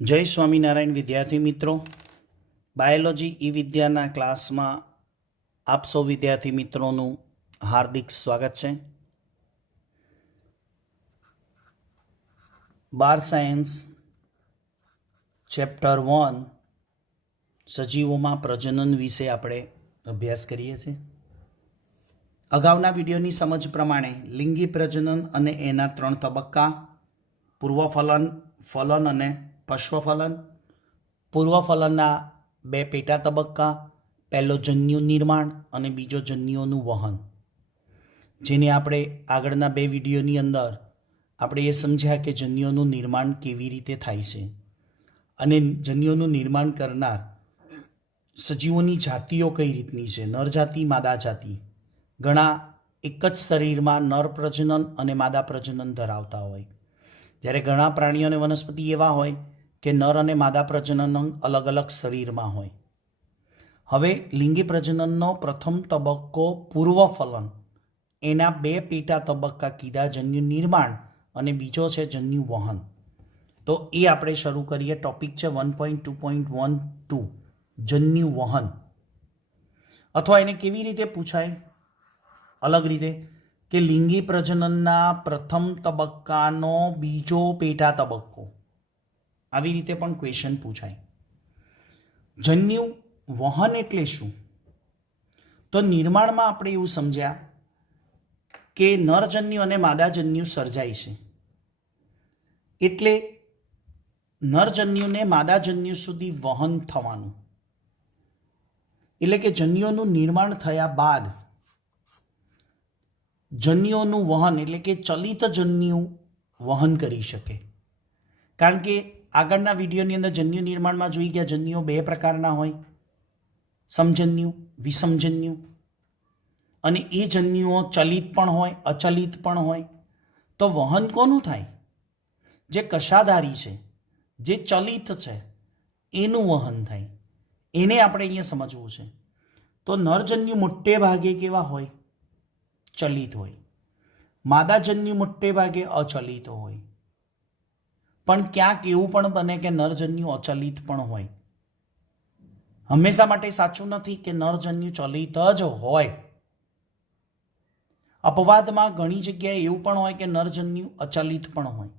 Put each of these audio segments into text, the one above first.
जय स्वामीनारायण विद्यार्थी मित्रों, बायोलॉजी ई विद्याना क्लास में आप सौ विद्यार्थी मित्रों हार्दिक स्वागत है। 12 सायन्स चैप्टर 1 सजीवों में प्रजनन विषे आपणे अभ्यास करीए छे। अगाउना विडियोनी समझ प्रमाणे लिंगी प्रजनन अने एना 3 तबक्का पूर्वफलन, फलन अने पश्वफलन। पूर्वफलनना 2 पेटा तबक्का, पहलो जन्यु निर्माण अने बीजो जन्युओनुं वहन, जेने आपणे आगळना 2 विडियोनी अंदर आपणे ए समझ्या के जन्युओनुं निर्माण केवी रीते थाय छे अने जन्युओनुं निर्माण करनार सजीवोनी जातिओ कई रीतनी छे, नर जाति, मादा जाति। घणा एक ज शरीरमां नर प्रजनन अने मादा प्रजनन धरावता होय, ज्यारे घणा प्राणीओ अने वनस्पति एवा होय के नर अने मादा प्रजनन अंग अलग अलग शरीर में होय। हवे लिंगी प्रजनननो प्रथम तबक्को पूर्वफलन, एना 2 पेटा तबक्का कीधा, जन्यु निर्माण अने बीजो छे जन्यु वहन। तो ए आपणे शरू करीए। टॉपिक छे 1.2.12 जन्यु वहन, अथवा एने केवी रीते पूछाय अलग रीते के लिंगी प्रजननना प्रथम तबक्कानो बीजो पेटा तबक्को, આવી રીતે પણ ક્વેશ્ચન પૂછાય। જન્યુ વહન એટલે શું? તો નિર્માણમાં આપણે એવું સમજ્યા કે નરજન્યુ અને માદાજન્યુ સર્જાય છે, એટલે નરજન્યુને માદાજન્યુ સુધી વહન થવાનું, એટલે કે જન્યુઓનું निर्माण થયા બાદ જન્યુઓનું વહન એટલે કે ચલિત જન્યુ વહન કરી શકે। કારણ કે આગળના વિડીયોની અંદર જન્યુ નિર્માણમાં જોઈ ગયા જન્યુઓ 2 પ્રકારના હોય, સમજન્યુ, વિષમજન્યુ, અને એ જન્યુઓ ચલિત પણ હોય, અચલિત પણ હોય। તો વહન કોનું થાય? જે કશાધારી છે, જે ચલિત છે એનું વહન થાય, એને આપણે અહીંયા સમજવું છે। તો નરજન્યુ મોટે ભાગે કેવા હોય? ચલિત હોય। માદાજન્યુ મોટે ભાગે અચલિત હોય। પણ ક્યાંક એવું પણ બને કે નરજન્યુ અચલિત પણ હોય। હંમેશા માટે સાચું નથી કે નરજન્યુ ચલિત જ હોય। અપવાદમાં ઘણી જગ્યાએ એવું પણ હોય કે નરજન્યુ અચલિત પણ હોય।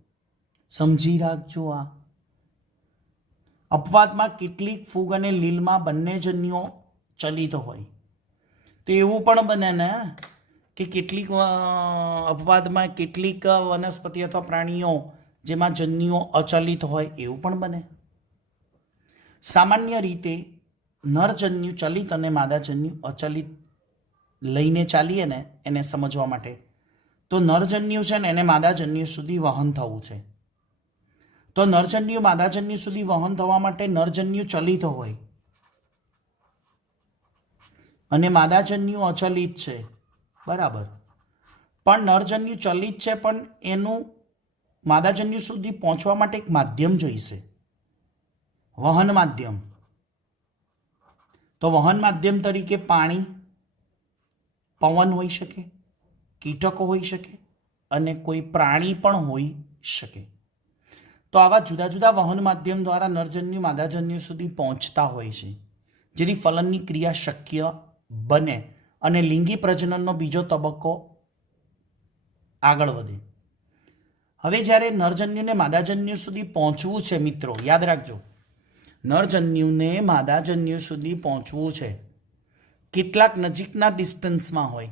સમજી રાખજો। આ અપવાદમાં કેટલીક ફૂગ અને લીલમાં બંને જન્યુઓ ચલિત હોય। તો એવું પણ બને ને કે કેટલીક અપવાદમાં કેટલીક વનસ્પતિ અથવા પ્રાણીઓ જેમાં જન્યુઓ અચલિત હોય, એવું પણ બને। સામાન્ય રીતે નરજન્યુ ચલિત અને માદાજન્યુ અચલિત લઈને ચાલીએ ને એને સમજવા માટે, તો નરજન્યુ છે ને એને માદાજન્યુ સુધી વહન થવું છે। તો નરજન્યુ માદાજન્યુ સુધી વહન થવા માટે નરજન્યુ ચલિત હોય અને માદાજન્યુ અચલિત છે, બરાબર। પણ નરજન્યુ ચલિત છે, પણ એનું માદાજન્યુ સુધી પહોંચવા માટે એક માધ્યમ જોઈશે, વહન માધ્યમ। તો વહન માધ્યમ તરીકે પાણી, પવન હોઈ શકે, કીટકો હોઈ શકે અને કોઈ પ્રાણી પણ હોઈ શકે। તો આવા જુદા જુદા વહન માધ્યમ દ્વારા નરજન્યુ માદાજન્યુ સુધી પહોંચતા હોય છે, જેથી ફલનની ક્રિયા શક્ય બને અને લિંગી પ્રજનનનો બીજો તબક્કો આગળ વધે। હવે જ્યારે નરજન્યુને માદાજન્યુ સુધી પહોંચવું છે મિત્રો, યાદ રાખજો, નરજન્યુને માદાજન્યુ સુધી પહોંચવું છે। કેટલાક નજીકના ડિસ્ટન્સમાં હોય,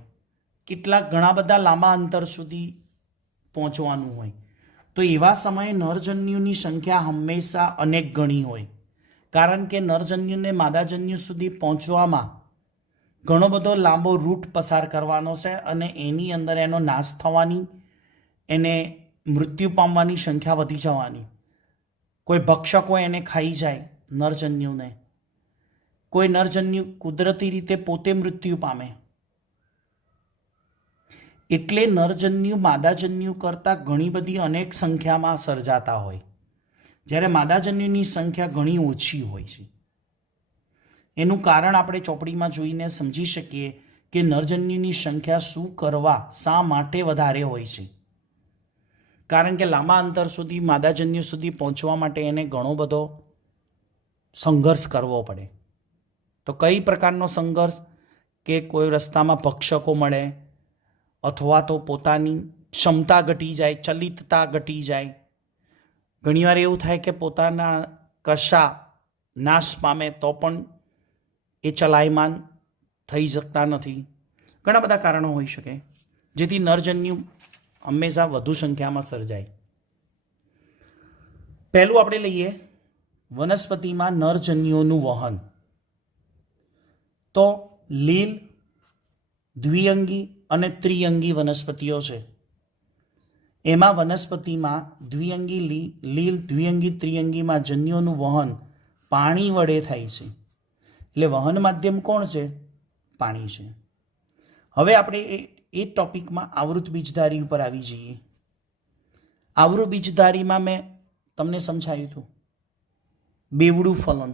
કેટલાક ઘણા બધા લાંબા અંતર સુધી પહોંચવાનું હોય। તો એવા સમયે નરજન્યુની સંખ્યા હંમેશા અનેક ગણી હોય, કારણ કે નરજન્યુને માદાજન્યુ સુધી પહોંચવામાં ઘણો બધો લાંબો રૂટ પસાર કરવાનો છે અને એની અંદર એનો નાશ થવાની, એને મૃત્યુ પામવાની સંખ્યા વધી જવાની। કોઈ ભક્ષકો એને ખાઈ જાય નરજન્યુને, કોઈ નરજન્યુ કુદરતી રીતે પોતે મૃત્યુ પામે। એટલે નરજન્યુ માદાજન્યુ કરતાં ઘણી બધી અનેક સંખ્યામાં સર્જાતા હોય, જ્યારે માદાજન્યુની સંખ્યા ઘણી ઓછી હોય છે। એનું કારણ આપણે ચોપડીમાં જોઈને સમજી શકીએ કે નરજન્યુની સંખ્યા શું કરવા, શા માટે વધારે હોય છે। કારણ કે લાંબા અંતર સુધી માદાજન્ય સુધી પહોંચવા માટે એને ઘણો બધો સંઘર્ષ કરવો પડે. તો કઈ પ્રકારનો સંઘર્ષ? કે કોઈ રસ્તામાં ભક્ષકો મળે, અથવા તો પોતાની ક્ષમતા ઘટી જાય, ચલિતતા ઘટી જાય. ઘણીવાર એવું થાય કે પોતાના કશા નાશ પામે તો પણ એ ચલાયમાન થઈ શકતા નથી. ઘણા બધા કારણો હોઈ શકે જેથી નરજન્યુ હંમેશા વધુ સંખ્યામાં સર્જાય. પહેલું આપણે લઈએ વનસ્પતિમાં નરજન્યુઓનું વહન. તો લીલ, દ્વિઅંગી અને ત્રિઅંગી વનસ્પતિઓ છે. એમાં વનસ્પતિમાં દ્વિઅંગી લીલ, દ્વિઅંગી, ત્રિઅંગીમાં જન્યુઓનું વહન પાણી વડે થાય છે. એટલે વહન માધ્યમ કોણ છે? પાણી છે. હવે આપણે એ ટોપિકમાં આવૃત બીજધારી ઉપર આવી જઈએ. આવૃત બીજધારીમાં મેં તમને સમજાવ્યું હતું બેવડું ફલન.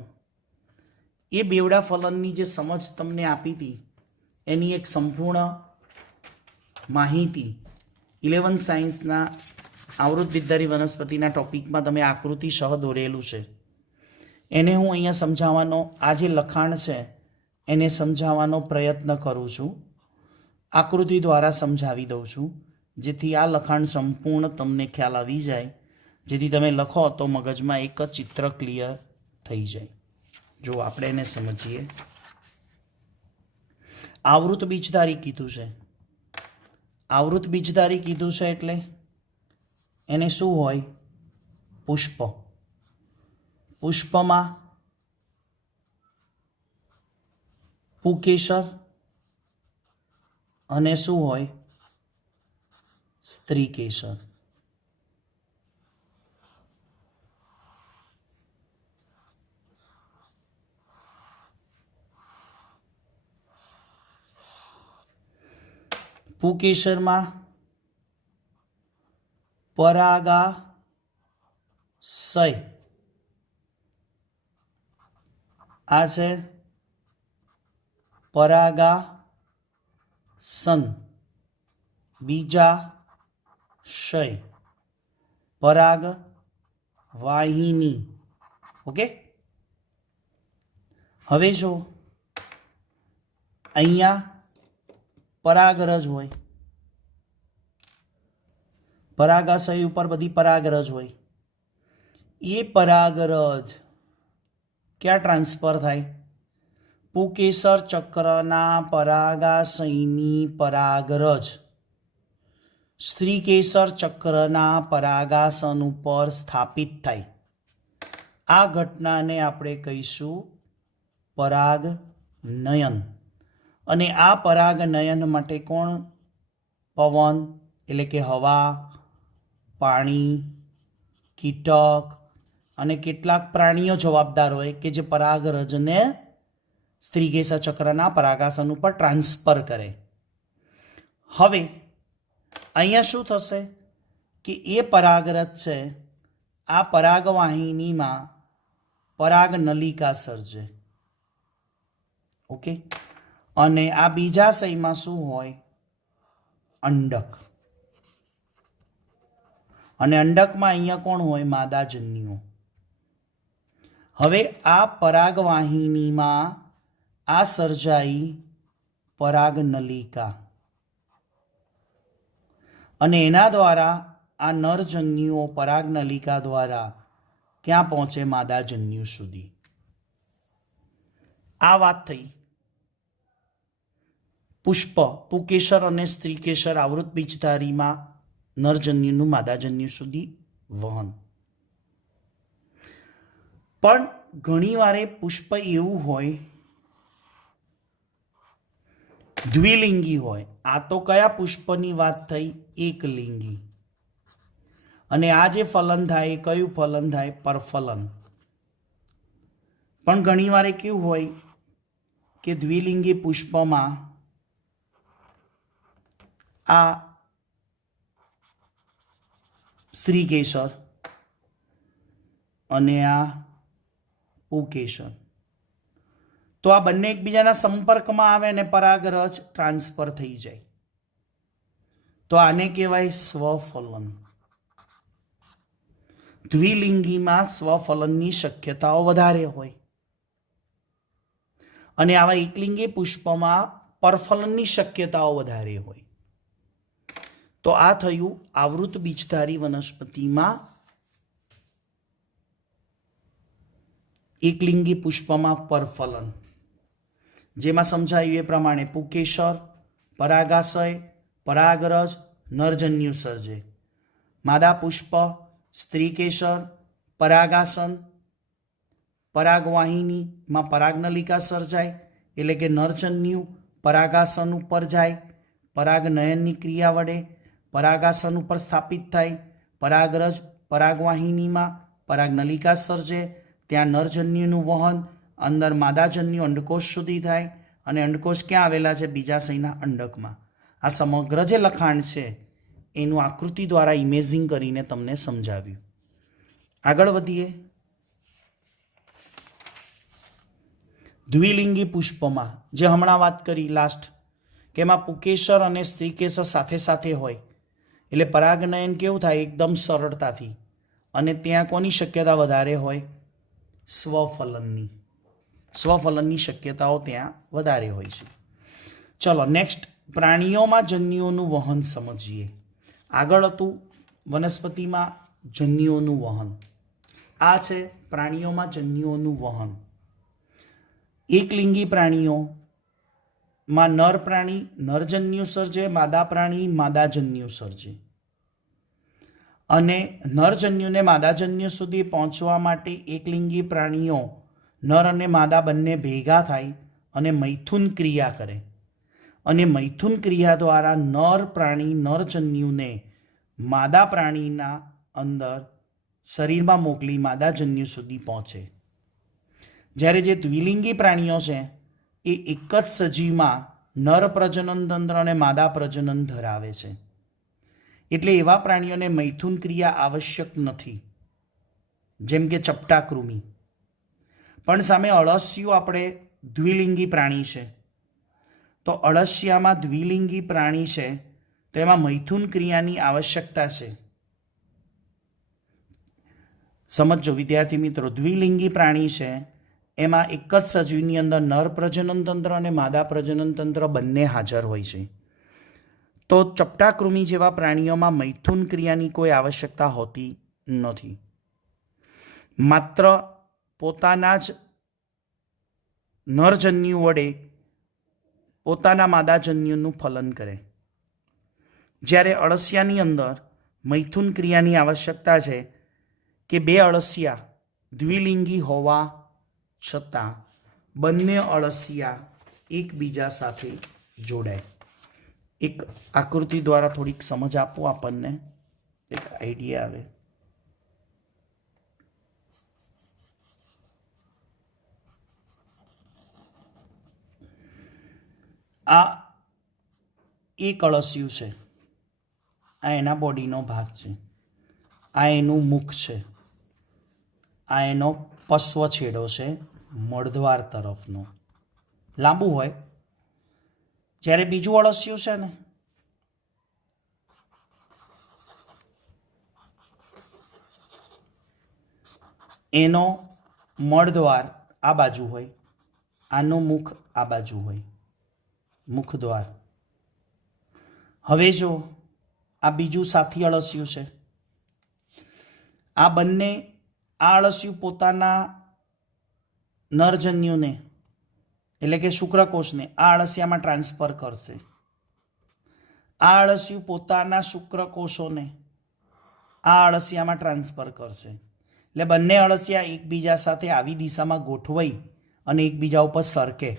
એ બેવડા ફલનની જે સમજ તમને આપી હતી એની એક સંપૂર્ણ માહિતી 11 સાયન્સના આવૃત બીજધારી વનસ્પતિના ટોપિકમાં તમે આકૃતિ સહ દોરેલું છે. એને હું અહીંયા સમજાવવાનો, આ જે લખાણ છે એને સમજાવવાનો પ્રયત્ન કરું છું. આકૃતિ દ્વારા સમજાવી દઉં છું જેથી આ લખાણ સંપૂર્ણ તમને ખ્યાલ આવી જાય, જેથી તમે લખો તો મગજમાં એક જ ચિત્ર ક્લિયર થઈ જાય. જો આપણે એને સમજીએ. આવૃત બીજધારી કીધું છે. આવૃત બીજધારી કીધું છે એટલે એને શું હોય? પુષ્પ. પુષ્પમાં પુંકેસર અને શું હોય? સ્ત્રીકેસર. પુંકેસરમાં પરાગાશય આ છે, પરાગાસન બીજા શય, પરાગ વાહિની. ઓકે. હવે જો અહીંયા પરાગરજ હોય, પરાગાશય ઉપર બધી પરાગરજ હોય. એ પરાગરજ ક્યાં ટ્રાન્સફર થાય? પુંકેસર ચક્રના પરાગાશયની પરાગરજ સ્ત્રીકેસર ચક્રના પરાગાસન ઉપર સ્થાપિત થાય. આ ઘટનાને આપણે કહીશું પરાગનયન. અને આ પરાગનયન માટે કોણ? પવન એટલે કે હવા, પાણી, કીટક અને કેટલાક પ્રાણીઓ જવાબદાર હોય કે જે પરાગરજને સ્ત્રીકેસર ચક્રના પરાગાસન ઉપર ટ્રાન્સફર કરે. હવે અહીંયા શું થશે કે એ પરાગરજ છે આ પરાગવાહિનીમાં પરાગનલિકા સર્જે. ઓકે. અને આ બીજાશયમાં શું હોય? અંડક. અને અંડકમાં અહીંયા કોણ હોય? માદાજન્યુઓ. હવે આ પરાગવાહિનીમાં આ સર્જાઈ પરાગનલિકા અને એના દ્વારા આ નરજન્યુઓ પરાગનલિકા દ્વારા ક્યાં પહોંચે? માદાજન્યુ સુધી. આ વાત થઈ પુષ્પ, પુંકેસર અને સ્ત્રીકેસર આવૃત બીજધારીમાં નરજન્યુનું માદાજન્યુ સુધી વહન. પણ ઘણીવાર પુષ્પ એવું હોય દ્વિલિંગી હોય. આ તો કયા પુષ્પની વાત થઈ? એકલિંગી. અને આ જે ફલન થાય એ કયું ફલન થાય? પરફલન. પણ ઘણીવાર કેવું હોય કે દ્વિલિંગી પુષ્પમાં આ સ્ત્રીકેસર અને આ પુંકેસર, તો આ બંને એકબીજાના સંપર્કમાં આવે અને પરાગરજ ટ્રાન્સફર થઈ જાય. તો આને કહેવાય સ્વફલન. દ્વિલિંગીમાં સ્વફલનની શક્યતાઓ વધારે હોય અને આવા એકલિંગી પુષ્પમાં પરફલનની શક્યતાઓ વધારે હોય. તો આ થયું આવૃત બીજધારી વનસ્પતિમાં એકલિંગી પુષ્પમાં પરફલન, જેમાં સમજાયું એ પ્રમાણે પુકેસર, પરાગાશય, પરાગરજ, નરજન્યુ સર્જે. માદા પુષ્પ, સ્ત્રીકેસર, પરાગાસન, પરાગવાહિનીમાં પરાગનલિકા સર્જાય એટલે કે નરજન્યુ પરાગાસન ઉપર જાય, પરાગનયનની ક્રિયા વડે પરાગાસન ઉપર સ્થાપિત થાય, પરાગરજ પરાગવાહિનીમાં પરાગનલિકા સર્જે, ત્યાં નરજન્યુનું વહન અંદર માદાજન્યુ અંડકોષ સુધી થાય અને અંડકોષ ક્યાં આવેલા છે? બીજાશયના અંડકમાં. આ સમગ્ર જે લખાણ છે એનું આકૃતિ દ્વારા ઇમેજિંગ કરીને તમને સમજાવ્યું. આગળ વધીએ. દ્વિલિંગી પુષ્પમાં જે હમણાં વાત કરી લાસ્ટ, કે એમાં પુકેસર અને સ્ત્રીકેસર સાથે સાથે હોય એટલે પરાગનયન કેવું થાય? એકદમ સરળતાથી. અને ત્યાં કોની શક્યતા વધારે હોય? સ્વફલનની. સ્વફલનની શક્યતાઓ ત્યાં વધારે હોય છે. ચલો નેક્સ્ટ, પ્રાણીઓમાં જન્યુઓનું વહન સમજીએ. આગળ હતું વનસ્પતિમાં જન્યુઓનું વહન, આ છે પ્રાણીઓમાં જન્યુઓનું વહન. એકલિંગી પ્રાણીઓમાં નર પ્રાણી નરજન્યુ સર્જે, માદા પ્રાણી માદાજન્યુ સર્જે. અને નરજન્યુને માદાજન્યુ સુધી પહોંચવા માટે એકલિંગી પ્રાણીઓ નર અને માદા બંને ભેગા થાય અને મૈથુન ક્રિયા કરે. અને મૈથુન ક્રિયા દ્વારા નર પ્રાણી નરજન્યુને માદા પ્રાણીના અંદર શરીરમાં મોકલી માદાજન્યુ સુધી પહોંચે. જ્યારે જે દ્વિલિંગી પ્રાણીઓ છે એ એક જ સજીવમાં નર પ્રજનન તંત્ર અને માદા પ્રજનન ધરાવે છે. એટલે એવા પ્રાણીઓને મૈથુન ક્રિયા આવશ્યક નથી, જેમ કે ચપટાકૃમિ. પણ સામે અળસિયું આપણે દ્વિલિંગી પ્રાણી છે, તો અળસિયામાં દ્વિલિંગી પ્રાણી છે તો એમાં મૈથુન ક્રિયાની આવશ્યકતા છે. સમજો વિદ્યાર્થી મિત્રો, દ્વિલિંગી પ્રાણી છે એમાં એક જ સજીવની અંદર નર પ્રજનન તંત્ર અને માદા પ્રજનન તંત્ર બંને હાજર હોય છે. તો ચપટાકૃમિ જેવા પ્રાણીઓમાં મૈથુન ક્રિયાની કોઈ આવશ્યકતા હોતી નથી. માત્ર પોતાના જ નરજન્યુ વડે પોતાના માદાજન્યુનું ફલન કરે. જ્યારે અળસિયાની અંદર મૈથુન ક્રિયાની આવશ્યકતા છે કે બે અળસિયા દ્વિલિંગી હોવા છતાં બંને અળસિયા એકબીજા સાથે જોડાય. એક આકૃતિ દ્વારા થોડીક સમજ આપો, આપણને એક આઈડિયા આવે. આ એક અળસિયું છે, આ એના બોડીનો ભાગ છે, આ એનું મુખ છે, આ એનો પશ્વ છેડો છે મળદ્વાર તરફનો, લાંબુ હોય. જ્યારે બીજું અળસિયું છે ને એનો મળદ્વાર આ બાજુ હોય, આનું મુખ આ બાજુ હોય, મુખદ્વાર. હવે જો આ બીજું સાથી અળસિયું છે, આ બંને આ અળસિયું પોતાના નરજન્યુને એટલે કે શુક્રકોષને આ અળસિયામાં ટ્રાન્સફર કરશે. આ અળસિયું પોતાના શુક્રકોષોને આ અળસિયામાં ટ્રાન્સફર કરશે. એટલે બંને અળસિયા એકબીજા સાથે આવી દિશામાં ગોઠવાઈ અને એકબીજા ઉપર સરકે.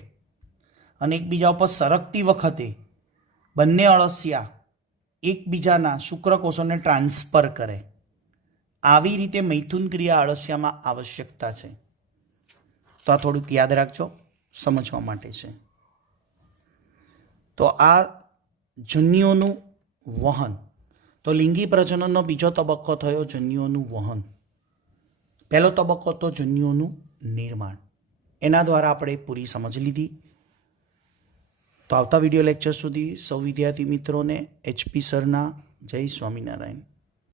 અને એકબીજા ઉપર સરકતી વખતે બંને અળસિયા એકબીજાના શુક્રકોષોને ટ્રાન્સફર કરે. આવી રીતે મૈથુન ક્રિયા અળસિયામાં આવશ્યકતા છે. તો આ થોડુંક યાદ રાખજો, સમજવા માટે છે. તો આ જન્યુઓનું વહન. તો લિંગી પ્રજનનનો બીજો તબક્કો થયો જન્યુઓનું વહન. પહેલો તબક્કો તો જન્યુઓનું નિર્માણ. એના દ્વારા આપણે પૂરી સમજ લીધી. તો આવતા વિડીયો લેક્ચર સુધી સૌ વિદ્યાર્થી મિત્રોને HP સરના જય સ્વામિનારાયણ.